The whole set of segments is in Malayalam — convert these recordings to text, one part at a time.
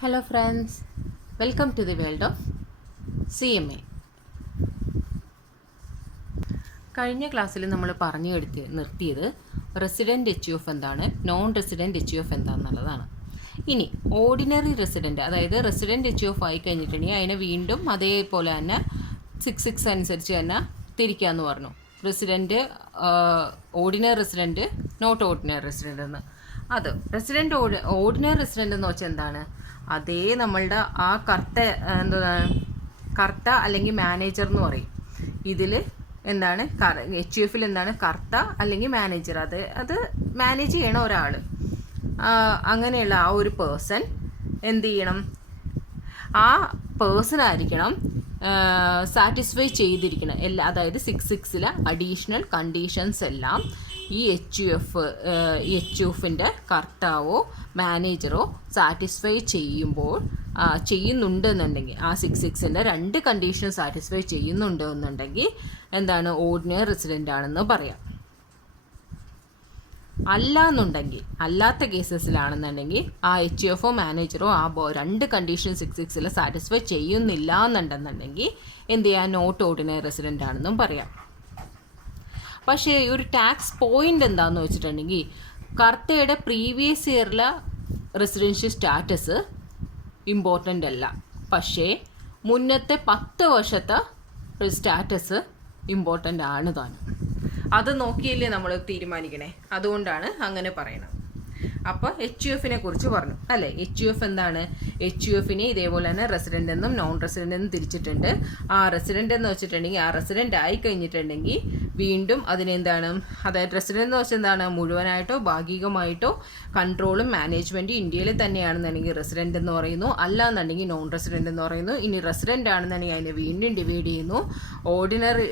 Hello friends, welcome to the world of CMA. കഴിഞ്ഞ ക്ലാസ്സിൽ നമ്മൾ പറഞ്ഞു നിർത്തിയത് റെസിഡൻറ്റ് എച്ച് യു എഫ് എന്താണ്, non resident H U F എന്താണെന്നുള്ളതാണ്. ഇനി ഓർഡിനറി റെസിഡൻറ്റ്, അതായത് റെസിഡൻറ്റ് എച്ച് യു എഫ് ആയി കഴിഞ്ഞിട്ടുണ്ടെങ്കിൽ അതിനെ വീണ്ടും അതേപോലെ തന്നെ 6 അനുസരിച്ച് തന്നെ തിരിക്കാമെന്ന് പറഞ്ഞു. Resident, ordinary resident, not ordinary resident എന്ന്. അത് ഓർഡിനറി റെസിഡൻറ്റ് എന്ന് വെച്ചാൽ എന്താണ്, അതേ നമ്മളുടെ ആ കർത്ത അല്ലെങ്കിൽ മാനേജർ എന്ന് പറയും. ഇതിൽ എന്താണ് എച്ച് യു എഫിൽ എന്താണ് കർത്ത അല്ലെങ്കിൽ മാനേജർ, അത് മാനേജ് ചെയ്യണ ഒരാൾ. അങ്ങനെയുള്ള ആ ഒരു പേഴ്സൺ എന്ത് ചെയ്യണം, ആ പേഴ്സൺ ആയിരിക്കണം സാറ്റിസ്ഫൈ ചെയ്തിരിക്കണം അതായത് 6 അഡീഷണൽ കണ്ടീഷൻസ് എല്ലാം ഈ എച്ച് യു എഫിൻ്റെ കർത്താവോ മാനേജറോ സാറ്റിസ്ഫൈ ചെയ്യുന്നുണ്ടെന്നുണ്ടെങ്കിൽ, ആ 6 2 കണ്ടീഷൻ സാറ്റിസ്ഫൈ ചെയ്യുന്നുണ്ടെന്നുണ്ടെങ്കിൽ എന്താണ്, ഓർഡിനറി റെസിഡൻ്റ് ആണെന്ന് പറയാം. അല്ലാത്ത കേസസിലാണെന്നുണ്ടെങ്കിൽ ആ എച്ച് യു എഫോ മാനേജറോ ആ 2 കണ്ടീഷൻ 6 സാറ്റിസ്ഫൈ ചെയ്യുന്നില്ല എന്നുണ്ടെന്നുണ്ടെങ്കിൽ എന്ത് ചെയ്യാം, നോട്ട് ഓർഡിനറി റെസിഡൻ്റ് ആണെന്നും പറയാം. പക്ഷേ ഒരു ടാക്സ് പോയിന്റ് എന്താണെന്ന് വെച്ചിട്ടുണ്ടെങ്കിൽ, കർത്തയുടെ പ്രീവിയസ് ഇയറിലെ റെസിഡൻഷ്യൽ സ്റ്റാറ്റസ് ഇമ്പോർട്ടൻ്റ് അല്ല, പക്ഷേ മുന്നത്തെ 10 വർഷത്തെ സ്റ്റാറ്റസ് ഇമ്പോർട്ടൻ്റ് ആണ് താനും. അത് നോക്കിയല്ലേ നമ്മൾ തീരുമാനിക്കണേ, അതുകൊണ്ടാണ് അങ്ങനെ പറയണത്. അപ്പോൾ എച്ച് യു എഫിനെ കുറിച്ച് പറഞ്ഞു അല്ലേ. എച്ച് യു എഫ് എന്താണ്, എച്ച് യു എഫിനെ ഇതേപോലെ തന്നെ റെസിഡൻ്റ് എന്നും നോൺ റെസിഡൻ്റ് എന്നും തിരിച്ചിട്ടുണ്ട്. ആ റെസിഡൻ്റ് എന്ന് വെച്ചിട്ടുണ്ടെങ്കിൽ ആ റെസിഡൻ്റ് ആയി കഴിഞ്ഞിട്ടുണ്ടെങ്കിൽ വീണ്ടും അതിനെന്താണ്, അതായത് റെസിഡൻ്റ് എന്ന് വെച്ചാൽ എന്താണ്, മുഴുവനായിട്ടോ ഭാഗികമായിട്ടോ കൺട്രോളും മാനേജ്മെൻറ്റും ഇന്ത്യയിൽ തന്നെയാണെന്നുണ്ടെങ്കിൽ റെസിഡൻ്റ് എന്ന് പറയുന്നു, അല്ലാന്നുണ്ടെങ്കിൽ നോൺ റെസിഡൻ്റ് എന്ന് പറയുന്നു. ഇനി റെസിഡൻ്റ് ആണെന്നുണ്ടെങ്കിൽ അതിനെ വീണ്ടും ഡിവൈഡ് ചെയ്യുന്നു, ഓർഡിനറി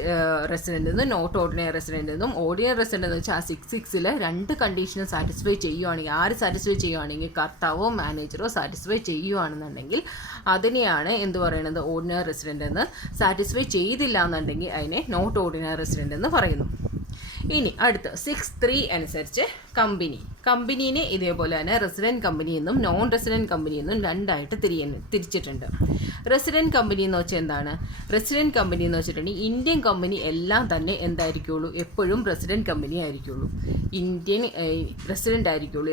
റെസിഡൻ്റ് എന്നും നോട്ട് ഓർഡിനറി റെസിഡൻ്റ് എന്നും. ഓർഡിനറി റെസിഡൻ്റ് എന്ന് വെച്ചാൽ ആ 6 2 കണ്ടീഷനും സാറ്റിസ്ഫൈ ചെയ്യുവാണെങ്കിൽ, ആര് സാറ്റിസ്ഫൈ ചെയ്യുവാണെങ്കിൽ കർത്താവോ മാനേജറോ സാറ്റിസ്ഫൈ ചെയ്യുവാണെന്നുണ്ടെങ്കിൽ അതിനെയാണ് എന്ത് പറയുന്നത്, ഓർഡിനറി റെസിഡൻ്റ് എന്ന്. സാറ്റിസ്ഫൈ ചെയ്തില്ല എന്നുണ്ടെങ്കിൽ അതിനെ നോട്ട് ഓർഡിനറി റെസിഡൻ്റ് എന്ന് പറയുന്നു. ഇനി അടുത്ത് 6(3) അനുസരിച്ച് കമ്പനീനെ ഇതേപോലെ തന്നെ റെസിഡൻറ്റ് കമ്പനി എന്നും നോൺ റെസിഡൻറ്റ് കമ്പനി എന്നും 2ആയിട്ട് തിരിച്ചിട്ടുണ്ട്. റെസിഡൻറ്റ് കമ്പനി എന്ന് വെച്ചാൽ എന്താണ്, റെസിഡൻറ്റ് കമ്പനി എന്ന് വെച്ചിട്ടുണ്ടെങ്കിൽ ഇന്ത്യൻ കമ്പനി എല്ലാം തന്നെ എന്തായിരിക്കുള്ളൂ, എപ്പോഴും റെസിഡൻറ്റ് കമ്പനി ആയിരിക്കുള്ളൂ, റെസിഡൻ്റ് ആയിരിക്കുള്ളൂ.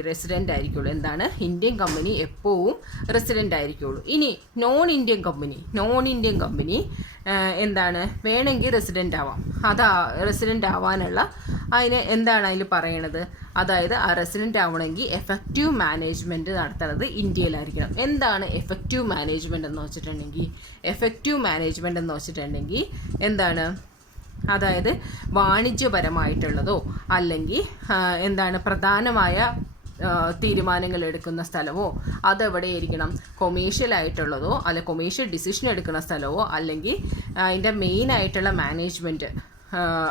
എന്താണ്, ഇന്ത്യൻ കമ്പനി എപ്പോഴും റെസിഡൻ്റ് ആയിരിക്കുള്ളൂ. ഇനി നോൺ ഇന്ത്യൻ കമ്പനി എന്താണ്, വേണമെങ്കിൽ റെസിഡൻ്റ് ആവാം. റെസിഡൻ്റ് ആവാനുള്ള അതിന് എന്താണ് അതിൽ പറയണത്, അതായത് ആ റെസിഡൻ്റ് ആവണമെങ്കിൽ എഫക്റ്റീവ് മാനേജ്മെൻറ്റ് നടത്തുന്നത് ഇന്ത്യയിലായിരിക്കണം. എന്താണ് എഫക്റ്റീവ് മാനേജ്മെൻറ്റ് എന്ന് വെച്ചിട്ടുണ്ടെങ്കിൽ എന്താണ്, അതായത് വാണിജ്യപരമായിട്ടുള്ളതോ അല്ലെങ്കിൽ എന്താണ് പ്രധാനമായ തീരുമാനങ്ങൾ എടുക്കുന്ന സ്ഥലമോ അതെവിടെയായിരിക്കണം, കൊമേഴ്ഷ്യൽ ആയിട്ടുള്ളതോ അല്ലെ കൊമേഴ്ഷ്യൽ ഡിസിഷൻ എടുക്കുന്ന സ്ഥലമോ അല്ലെങ്കിൽ അതിൻ്റെ മെയിനായിട്ടുള്ള മാനേജ്മെൻറ്റ്,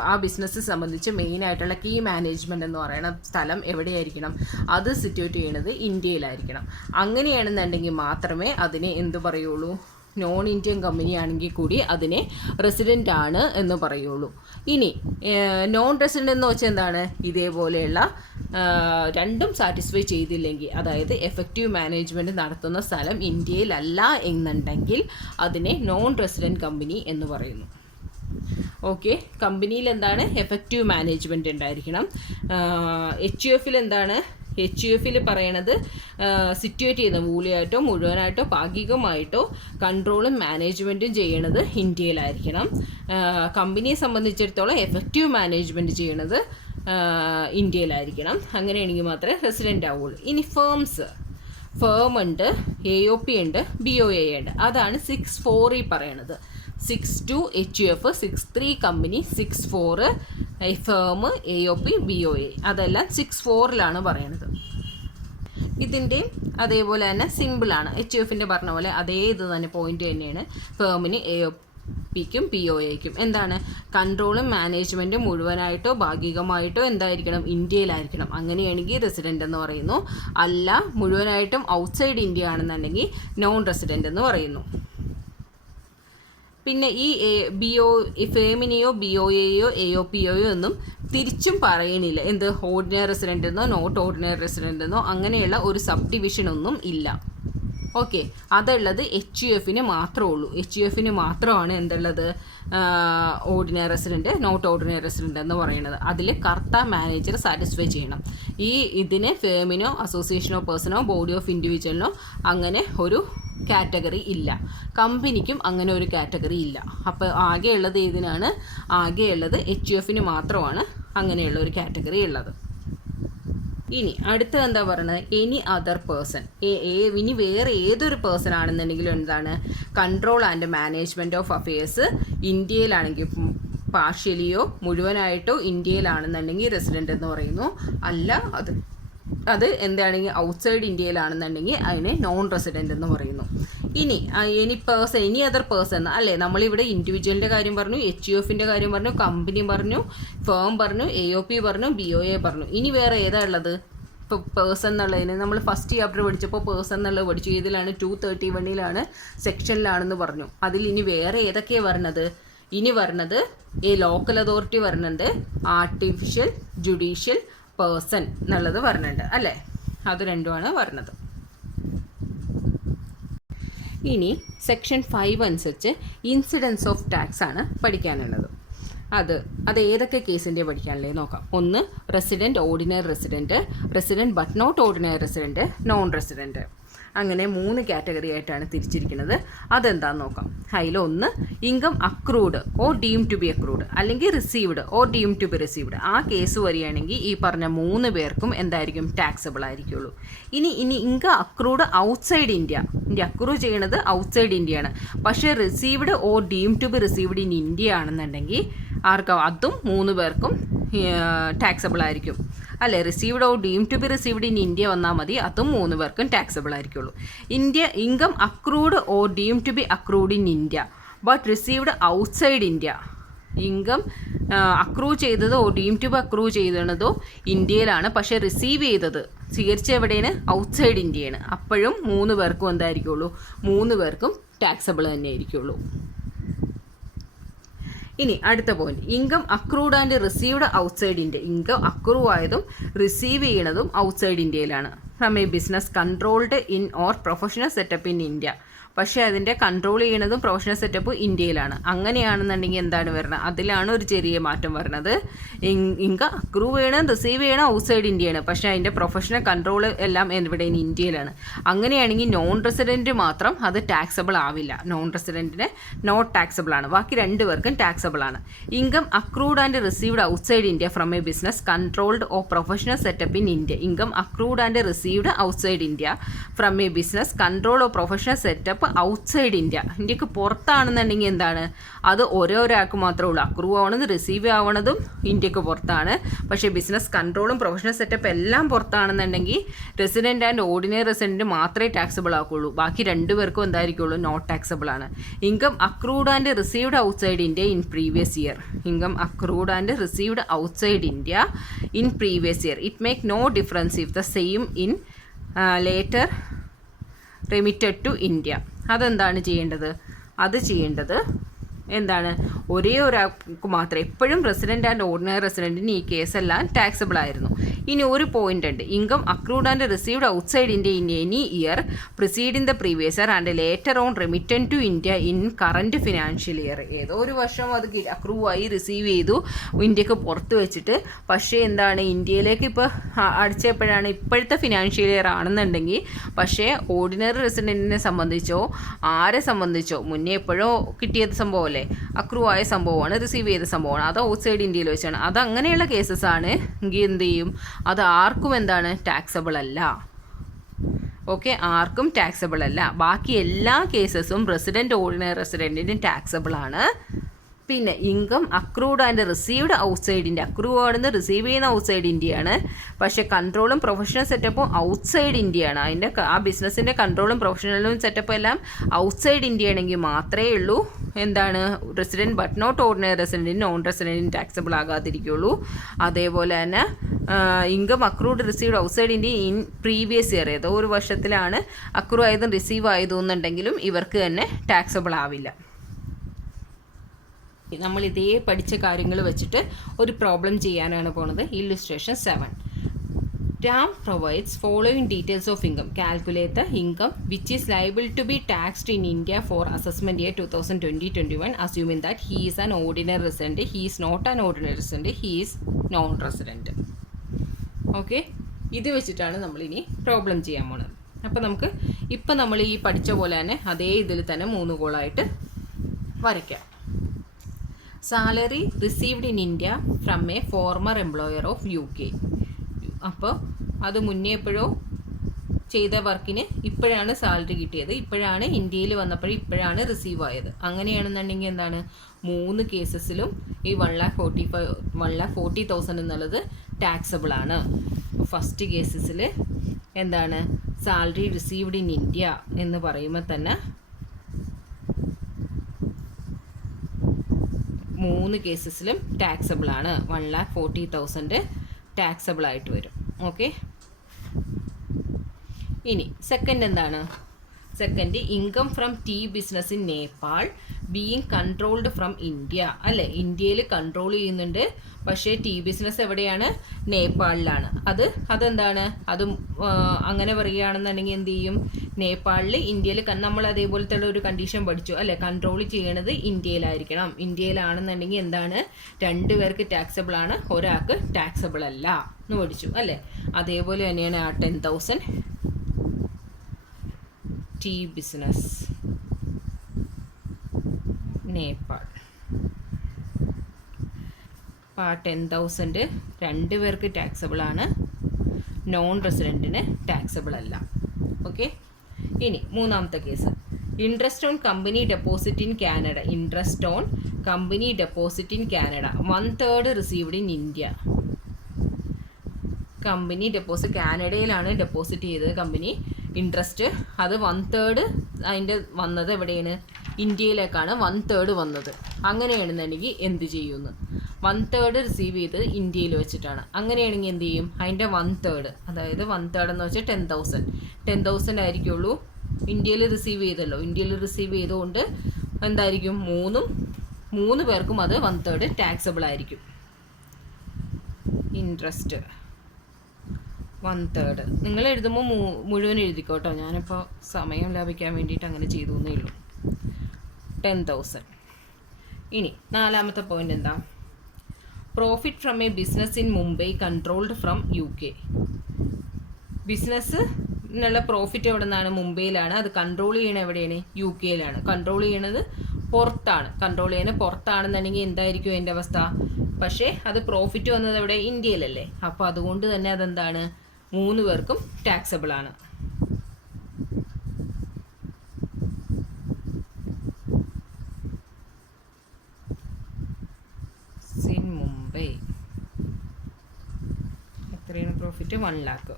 ആ ബിസിനസ് സംബന്ധിച്ച് മെയിനായിട്ടുള്ള കീ മാനേജ്മെൻറ്റ് എന്ന് പറയുന്ന സ്ഥലം എവിടെയായിരിക്കണം, അത് സിറ്റുവേറ്റ് ചെയ്യുന്നത് ഇന്ത്യയിലായിരിക്കണം. അങ്ങനെയാണെന്നുണ്ടെങ്കിൽ മാത്രമേ അതിനെ എന്ത് പറയുള്ളൂ, നോൺ ഇന്ത്യൻ കമ്പനി ആണെങ്കിൽ കൂടി അതിനെ റെസിഡൻ്റ് ആണ് എന്ന് പറയുള്ളൂ. ഇനി നോൺ റെസിഡൻ്റ് എന്ന് വെച്ചാൽ എന്താണ്, ഇതേപോലെയുള്ള 2 സാറ്റിസ്ഫൈ ചെയ്തില്ലെങ്കിൽ, അതായത് എഫക്റ്റീവ് മാനേജ്മെൻറ്റ് നടത്തുന്ന സ്ഥലം ഇന്ത്യയിലല്ല എന്നുണ്ടെങ്കിൽ അതിനെ നോൺ റെസിഡൻറ്റ് കമ്പനി എന്ന് പറയുന്നു. ഓക്കെ, കമ്പനിയിൽ എന്താണ്, എഫക്റ്റീവ് മാനേജ്മെൻറ്റ് ഉണ്ടായിരിക്കണം. എച്ച് യു എഫിൽ എന്താണ്, എച്ച് യു എഫിൽ പറയണത് സിറ്റുവേറ്റ് ചെയ്യുന്ന മൂലയായിട്ടോ മുഴുവനായിട്ടോ ഭാഗികമായിട്ടോ കൺട്രോളും മാനേജ്മെൻറ്റും ചെയ്യണത് ഇന്ത്യയിലായിരിക്കണം. കമ്പനിയെ സംബന്ധിച്ചിടത്തോളം എഫക്റ്റീവ് മാനേജ്മെൻറ്റ് ചെയ്യണത് ഇന്ത്യയിലായിരിക്കണം. അങ്ങനെയാണെങ്കിൽ മാത്രമേ റെസിഡൻ്റ് ആവുള്ളൂ. ഇനി ഫേം ഉണ്ട്, AOP ഉണ്ട്, BOA ഉണ്ട്. അതാണ് 6(4) പറയണത്. 6(2) H U F, 6(3) company, 6(4) firm, AOP, BOA അതെല്ലാം 6(4)ലാണ് പറയണത്. ഇതിൻ്റെ അതേപോലെ തന്നെ സിമ്പിളാണ്, എച്ച് യു എഫിൻ്റെ പറഞ്ഞ പോലെ അതേ ഇത് തന്നെ പോയിന്റ് തന്നെയാണ് ഫേമിന്, AOPക്കും BOAക്കും. എന്താണ്, കൺട്രോളും മാനേജ്മെൻറ്റും മുഴുവനായിട്ടോ ഭാഗികമായിട്ടോ എന്തായിരിക്കണം, ഇന്ത്യയിലായിരിക്കണം. അങ്ങനെയാണെങ്കിൽ റെസിഡൻ്റ് എന്ന് പറയുന്നു. അല്ല മുഴുവനായിട്ടും ഔട്ട്സൈഡ് ഇന്ത്യ ആണെന്നുണ്ടെങ്കിൽ നോൺ റെസിഡൻ്റ് എന്ന് പറയുന്നു. പിന്നെ ഈ ഫേമിനെയോ BOAയോ AOPയോ ഒന്നും തിരിച്ചും പറയണില്ല. എന്ത് ഓർഡിനറി റെസിഡൻ്റ് എന്നോ നോട്ട് ഓർഡിനറി റെസിഡൻ്റ് എന്നോ അങ്ങനെയുള്ള ഒരു സബ് ഡിവിഷൻ ഒന്നും ഇല്ല. ഓക്കെ, അതുള്ളത് HUFന് മാത്രമേ ഉള്ളൂ. HUFന് മാത്രമാണ് എന്തുള്ളത്, ordinary resident, not ordinary resident എന്ന് പറയുന്നത്. അതിൽ കർത്ത മാനേജർ സാറ്റിസ്ഫൈ ചെയ്യണം. ഇതിന് ഫേമിനോ അസോസിയേഷനോ പേഴ്സണോ ബോഡി ഓഫ് ഇൻഡിവിജ്വലിനോ അങ്ങനെ ഒരു കാറ്റഗറി ഇല്ല. കമ്പനിക്കും അങ്ങനെ ഒരു കാറ്റഗറി ഇല്ല. അപ്പോൾ ആകെയുള്ളത് ഇതിനാണ്, ആകെയുള്ളത് HUFന് മാത്രമാണ് അങ്ങനെയുള്ള ഒരു കാറ്റഗറി ഉള്ളത്. ഇനി അടുത്ത എന്താ പറയുന്നത്, എനി അതർ പേഴ്സൺ, ഇനി വേറെ ഏതൊരു പേഴ്സൺ ആണെന്നുണ്ടെങ്കിലും എന്താണ്, control and management of affairs ഇന്ത്യയിലാണെങ്കിൽ പാർഷ്യലിയോ മുഴുവനായിട്ടോ ഇന്ത്യയിലാണെന്നുണ്ടെങ്കിൽ റെസിഡൻ്റ് എന്ന് പറയുന്നു. അല്ല അത് എന്താണെങ്കിൽ ഔട്ട്സൈഡ് ഇന്ത്യയിലാണെന്നുണ്ടെങ്കിൽ അതിനെ നോൺ റെസിഡൻ്റ് എന്ന് പറയുന്നു. ഇനി എനി അതർ പേഴ്സൺ അല്ലേ, നമ്മളിവിടെ ഇൻഡിവിജ്വലിൻ്റെ കാര്യം പറഞ്ഞു, HUFൻ്റെ കാര്യം പറഞ്ഞു, കമ്പനി പറഞ്ഞു, ഫേം പറഞ്ഞു, AOP പറഞ്ഞു, BOA പറഞ്ഞു. ഇനി വേറെ ഏതാ ഉള്ളത്? ഇപ്പോൾ പേഴ്സൺ എന്നുള്ളതിന് നമ്മൾ ഫസ്റ്റ് ചാപ്റ്റർ പഠിച്ചപ്പോൾ പേഴ്സൺ എന്നുള്ളത് പഠിച്ചു. ഇതിലാണ് 231 സെക്ഷനിലാണെന്ന് പറഞ്ഞു. അതിൽ ഇനി വേറെ ഏതൊക്കെയാണ് പറഞ്ഞത്? ഇനി പറഞ്ഞത് ലോക്കൽ അതോറിറ്റി വരുന്നുണ്ട്, ആർട്ടിഫിഷ്യൽ ജുഡീഷ്യൽ പേഴ്സൺ എന്നുള്ളത് പറഞ്ഞിട്ടുണ്ട് അല്ലേ. അത് രണ്ടുമാണ് പറഞ്ഞത്. ഇനി സെക്ഷൻ 5 അനുസരിച്ച് ഇൻസിഡൻസ് ഓഫ് ടാക്സ് ആണ് പഠിക്കാനുള്ളത്. അത് ഏതൊക്കെ കേസിൻ്റെ പഠിക്കാനുള്ളത് നോക്കാം. 1 resident ordinary resident, resident but not ordinary resident, non resident. അങ്ങനെ 3 കാറ്റഗറി ആയിട്ടാണ് തിരിച്ചിരിക്കുന്നത്. അതെന്താണെന്ന് നോക്കാം. അതിലൊന്ന് income accrued or deem to be accrued, അല്ലെങ്കിൽ received or deem to be received. ആ കേസ് വരികയാണെങ്കിൽ ഈ പറഞ്ഞ 3 പേർക്കും എന്തായിരിക്കും, ടാക്സബിൾ ആയിരിക്കുള്ളൂ. ഇനി income accrued outside India accrue ചെയ്യണത് ഔട്ട്സൈഡ് ഇന്ത്യയാണ്, പക്ഷേ received or deem to be received in India ആണെന്നുണ്ടെങ്കിൽ അതും 3 പേർക്കും ടാക്സബിൾ ആയിരിക്കും അല്ലേ. Received or deem to be received in India വന്നാൽ മതി, അതും 3 പേർക്കും ടാക്സബിൾ ആയിരിക്കുള്ളൂ. Income accrued or deem to be accrued in India but received outside India. Income accrue ചെയ്തതോ ഡീം ടു ബി അക്രൂ ചെയ്തതോ ഇന്ത്യയിലാണ്, പക്ഷേ റിസീവ് ചെയ്തത് സ്വീകരിച്ച എവിടെയാണ്, ഔട്ട്സൈഡ് ഇന്ത്യയാണ്. അപ്പോഴും 3 പേർക്കും എന്തായിരിക്കുള്ളൂ, 3 പേർക്കും ടാക്സബിൾ തന്നെ ആയിരിക്കുള്ളൂ. ഇനി അടുത്ത point, income accrued and received outside India. Income accrue ആയതും റിസീവ് ചെയ്യണതും ഔട്ട്സൈഡ് ഇന്ത്യയിലാണ്. From a business controlled in or professional setup in India. പക്ഷേ അതിൻ്റെ കൺട്രോൾ ചെയ്യണതും പ്രൊഫഷണൽ സെറ്റപ്പ് ഇന്ത്യയിലാണ്. അങ്ങനെയാണെന്നുണ്ടെങ്കിൽ എന്താണ് വരുന്നത്, അതിലാണ് ഒരു ചെറിയ മാറ്റം വരുന്നത്. ഇൻകം അക്രൂ ചെയ്യണം, റിസീവ് ചെയ്യണം ഔട്ട്സൈഡ് ഇന്ത്യയാണ്, പക്ഷേ അതിൻ്റെ പ്രൊഫഷണൽ കൺട്രോൾ എല്ലാം ഇവിടെ ഇന്ത്യയിലാണ്. അങ്ങനെയാണെങ്കിൽ നോൺ റെസിഡൻറ്റ് മാത്രം അത് ടാക്സബിൾ ആവില്ല. നോൺ റെസിഡൻറ്റിന് നോട്ട് ടാക്സബിൾ ആണ്, ബാക്കി 2 പേർക്കും ടാക്സബിൾ ആണ്. Income accrued and received outside India from a business controlled or professional setup in India. Income accrued and received outside India from a business controlled or professional setup outside ഇന്ത്യക്ക് പുറത്താണെന്നുണ്ടെങ്കിൽ എന്താണ്, അത് ഒരാൾക്ക് മാത്രമേ ഉള്ളൂ. അക്രൂ ആവണത് റിസീവ് ആവണതും ഇന്ത്യക്ക് പുറത്താണ്, പക്ഷേ ബിസിനസ് കൺട്രോളും പ്രൊഫഷണൽ സെറ്റപ്പ് എല്ലാം പുറത്താണെന്നുണ്ടെങ്കിൽ റെസിഡൻറ്റ് ആൻഡ് ഓർഡിനറി റെസിഡൻറ്റ് മാത്രമേ ടാക്സബിൾ ആക്കുള്ളൂ, ബാക്കി 2 പേർക്കും എന്തായിരിക്കുള്ളൂ, നോട്ട് ടാക്സബിൾ ആണ്. Income accrued and received outside India in previous year. Income accrued and received outside India in previous year. It make no difference if the same in later remitted to India. അതെന്താണ് ചെയ്യേണ്ടത്, അത് ചെയ്യേണ്ടത് എന്താണ്, ഒരേ ഒരാൾക്ക് മാത്രമേ, എപ്പോഴും റെസിഡൻറ്റ് ആൻഡ് ഓർഡിനറി റെസിഡൻറ്റിന് ഈ കേസെല്ലാം ടാക്സബിൾ ആയിരുന്നു. ഇനി ഒരു പോയിന്റ് ഉണ്ട്, income accrued and received outside India in any year preceding the previous year and later on remitted to India in current financial year. ഏതോ ഒരു വർഷം അത് അക്രൂ ആയി റിസീവ് ചെയ്തു ഇന്ത്യക്ക് പുറത്ത് വെച്ചിട്ട്, പക്ഷേ എന്താണ് ഇന്ത്യയിലേക്ക് ഇപ്പോൾ അടിച്ചപ്പോഴാണ് ഇപ്പോഴത്തെ ഫിനാൻഷ്യൽ ഇയർ ആണെന്നുണ്ടെങ്കിൽ, പക്ഷേ ഓർഡിനറി റെസിഡൻറ്റിനെ സംബന്ധിച്ചോ ആരെ സംബന്ധിച്ചോ മുന്നേ എപ്പോഴോ കിട്ടിയത് സംഭവമല്ലേ, അക്രൂ ആയ സംഭവമാണ്, റിസീവ് ചെയ്ത സംഭവമാണ്, അത് ഔട്ട്സൈഡ് ഇന്ത്യയിൽ വെച്ചാണ്. അത് അങ്ങനെയുള്ള കേസസ് ആണ് എങ്കിൽ എന്ത് ചെയ്യും, അത് ആർക്കും എന്താണ്, ടാക്സബിൾ അല്ല. ഓക്കെ, ആർക്കും ടാക്സബിൾ അല്ല. ബാക്കി എല്ലാ കേസസും റെസിഡൻറ്റ് ഓർഡിനറി റെസിഡൻറ്റിന് ടാക്സബിൾ ആണ്. പിന്നെ income accrued and received outside India, accrue ആണെന്ന് റിസീവ് ചെയ്യുന്ന ഔട്ട്സൈഡ് ഇന്ത്യയാണ്, പക്ഷേ കൺട്രോളും പ്രൊഫഷണൽ സെറ്റപ്പും ഔട്ട്സൈഡ് ഇന്ത്യയാണ്. അതിൻ്റെ ആ ബിസിനസ്സിൻ്റെ കൺട്രോളും പ്രൊഫഷണലും സെറ്റപ്പും എല്ലാം ഔട്ട്സൈഡ് ഇന്ത്യ ആണെങ്കിൽ മാത്രമേ ഉള്ളൂ എന്താണ്, റെസിഡൻറ്റ് ബട്ട് നോട്ട് ഓർഡിനറി റെസിഡൻറ്റിന് നോൺ റെസിഡൻറ്റിന് ടാക്സബിൾ ആകാതിരിക്കുള്ളൂ. അതേപോലെ തന്നെ income accrued received outside India in previous year, ഏതോ ഒരു വർഷത്തിലാണ് അക്രൂ ആയതും റിസീവ് ആയതെന്നുണ്ടെങ്കിലും ഇവർക്ക് തന്നെ ടാക്സബിൾ ആവില്ല. നമ്മൾ ഇതേ പഠിച്ച കാര്യങ്ങൾ വെച്ചിട്ട് ഒരു പ്രോബ്ലം ചെയ്യാനാണ് പോണത്. Illustration 7. RAM provides following details of income. Calculate the income which is liable to be taxed in India for assessment year 2020-21, assuming that he is an ordinary resident, he is not an ordinary resident, he is non-resident. Okay, ഇത് വെച്ചിട്ടാണ് നമ്മളിനി പ്രോബ്ലം ചെയ്യാൻ പോണത്. അപ്പോൾ നമുക്ക് ഇപ്പം നമ്മൾ ഈ പഠിച്ച പോലെ തന്നെ അതേ ഇതിൽ തന്നെ 3 ഗോളായിട്ട് വരയ്ക്കാം. Salary received in India from A former employer of UK. അപ്പോൾ അത് മുന്നേ എപ്പോഴോ ചെയ്ത വർക്കിന് ഇപ്പോഴാണ് സാലറി കിട്ടിയത്, ഇപ്പോഴാണ് ഇന്ത്യയിൽ വന്നപ്പോഴും ഇപ്പോഴാണ് റിസീവ് ആയത്. അങ്ങനെയാണെന്നുണ്ടെങ്കിൽ എന്താണ്, 3 കേസസിലും ഈ 1,40,000 എന്നുള്ളത് ടാക്സബിൾ ആണ്. ഫസ്റ്റ് കേസസിൽ എന്താണ്, സാലറി റിസീവ്ഡ് ഇൻ ഇന്ത്യ എന്ന് പറയുമ്പോൾ തന്നെ 3 കേസസിലും ടാക്സബിൾ ആണ്. 1,40,000 ടാക്സബിൾ ആയിട്ട് വരും. ഓക്കെ, ഇനി സെക്കൻഡ് എന്താണ്, second income from the business in Nepal being controlled from India. അല്ലേ, ഇന്ത്യയിൽ കൺട്രോൾ ചെയ്യുന്നുണ്ട്, പക്ഷേ ടീ ബിസിനസ് എവിടെയാണ്, നേപ്പാളിലാണ്. അതെന്താണ്, അത് അങ്ങനെ പറയുകയാണെന്നുണ്ടെങ്കിൽ എന്ത് ചെയ്യും, നേപ്പാളിൽ ഇന്ത്യയിൽ നമ്മൾ അതേപോലത്തെ ഒരു കണ്ടീഷൻ പഠിച്ചു അല്ലേ, കൺട്രോൾ ചെയ്യണത് ഇന്ത്യയിലായിരിക്കണം. ഇന്ത്യയിലാണെന്നുണ്ടെങ്കിൽ എന്താണ്, 2 പേർക്ക് ടാക്സബിൾ ആണ്, ഒരാൾക്ക് ടാക്സബിൾ അല്ല എന്ന് പഠിച്ചു അല്ലേ. അതേപോലെ തന്നെയാണ് ആ 10,000 ടീ ബിസിനസ് നേപ്പാൾ. അപ്പോൾ ആ 10,000 2 പേർക്ക് ടാക്സബിൾ ആണ്, നോൺ റെസിഡൻറ്റിന് ടാക്സബിൾ അല്ല. ഓക്കെ, ഇനി മൂന്നാമത്തെ case, interest on company deposit in Canada. Interest on company deposit in Canada 1/3 received in India. Company deposit കാനഡയിലാണ് ഡെപ്പോസിറ്റ് ചെയ്തത് കമ്പനി ഇൻട്രസ്റ്റ്, അത് 1/3 അതിൻ്റെ വന്നത് എവിടെയാണ്, ഇന്ത്യയിലേക്കാണ് 1/3 വന്നത്. അങ്ങനെയാണെന്നുണ്ടെങ്കിൽ എന്ത് ചെയ്യുമെന്ന്, 1/3 റിസീവ് ചെയ്തത് ഇന്ത്യയിൽ വെച്ചിട്ടാണ്. അങ്ങനെയാണെങ്കിൽ എന്ത് ചെയ്യും, അതിൻ്റെ 1/3, അതായത് 1/3 എന്ന് വെച്ചാൽ 10,000 ആയിരിക്കുള്ളൂ. ഇന്ത്യയിൽ റിസീവ് ചെയ്തല്ലോ, ഇന്ത്യയിൽ റിസീവ് ചെയ്തുകൊണ്ട് എന്തായിരിക്കും, 3 പേർക്കും അത് 1/3 ടാക്സബിൾ ആയിരിക്കും. ഇൻട്രസ്റ്റ് 1/3 നിങ്ങൾ എഴുതുമ്പോൾ മുഴുവൻ എഴുതിക്കോട്ടോ, ഞാനിപ്പോൾ സമയം ലാഭിക്കാൻ വേണ്ടിയിട്ട് അങ്ങനെ ചെയ്തു എന്നേ ഉള്ളൂ. 10,000. ഇനി നാലാമത്തെ പോയിന്റ് എന്താ, profit from a business in Mumbai controlled from UK. Business എന്നുള്ള പ്രോഫിറ്റ് എവിടെ നിന്നാണ്, മുംബൈയിലാണ്. അത് കൺട്രോൾ ചെയ്യണത് എവിടെയാണ്, UK-യിലാണ്. കൺട്രോൾ ചെയ്യണത് പുറത്താണ്. കൺട്രോൾ ചെയ്യുന്നത് പുറത്താണെന്നുണ്ടെങ്കിൽ എന്തായിരിക്കും എൻ്റെ അവസ്ഥ, പക്ഷേ അത് പ്രോഫിറ്റ് വന്നത് എവിടെ, ഇന്ത്യയിലല്ലേ. അപ്പോൾ അതുകൊണ്ട് തന്നെ അതെന്താണ്, 3 പേർക്കും ടാക്സബിൾ ആണ്. ഇൻ മുംബൈ എത്രയാണ് പ്രോഫിറ്റ്, 1 lakh.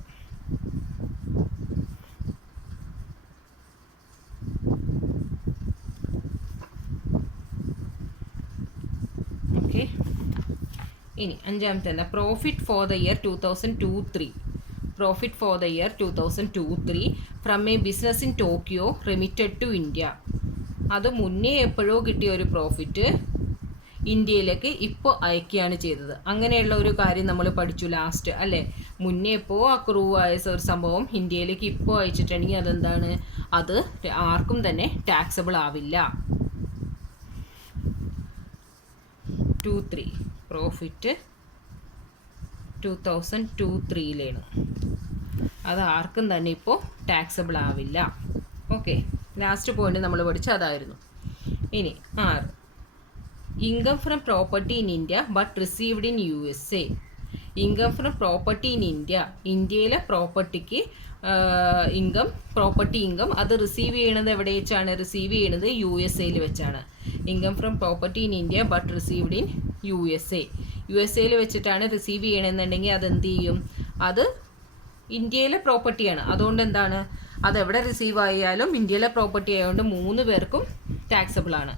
ഓക്കെ, ഇനി അഞ്ചാമത്തെ എന്താ, profit for the year 2002-03. Profit for the year 2002-03 from a business in Tokyo remitted to India. അത് മുന്നേ എപ്പോഴോ കിട്ടിയ ഒരു പ്രോഫിറ്റ് ഇന്ത്യയിലേക്ക് ഇപ്പോൾ അയക്കുകയാണ് ചെയ്തത്. അങ്ങനെയുള്ള ഒരു കാര്യം നമ്മൾ പഠിച്ചു ലാസ്റ്റ് അല്ലേ. മുന്നേ ഇപ്പോൾ അക്രൂ ആയ ഒരു സംഭവം ഇന്ത്യയിലേക്ക് ഇപ്പോൾ അയച്ചിട്ടുണ്ടെങ്കിൽ അതെന്താണ്, അത് ആർക്കും തന്നെ ടാക്സബിൾ ആവില്ല. 2-3 പ്രോഫിറ്റ് 2002-03 അത് ആർക്കും തന്നെ ഇപ്പോൾ ടാക്സബിൾ ആവില്ല. ഓക്കെ, ലാസ്റ്റ് പോയിന്റ് നമ്മൾ പഠിച്ച അതായിരുന്നു. ഇനി 6, income from property in India but received in USA. Income from property in India, ഇന്ത്യയിലെ പ്രോപ്പർട്ടിക്ക് പ്രോപ്പർട്ടി ഇൻകം അത് റിസീവ് ചെയ്യണത് എവിടെ വെച്ചാണ്, റിസീവ് ചെയ്യണത് USA-യിൽ വെച്ചാണ്. Income from property in India but received in USA-യിൽ വെച്ചിട്ടാണ് റിസീവ് ചെയ്യണമെന്നുണ്ടെങ്കിൽ അതെന്ത് ചെയ്യും, അത് ഇന്ത്യയിലെ പ്രോപ്പർട്ടിയാണ്. അതുകൊണ്ട് എന്താണ്, അതെവിടെ റിസീവ് ആയാലും ഇന്ത്യയിലെ പ്രോപ്പർട്ടി ആയതുകൊണ്ട് 3 പേർക്കും ടാക്സബിൾ ആണ്.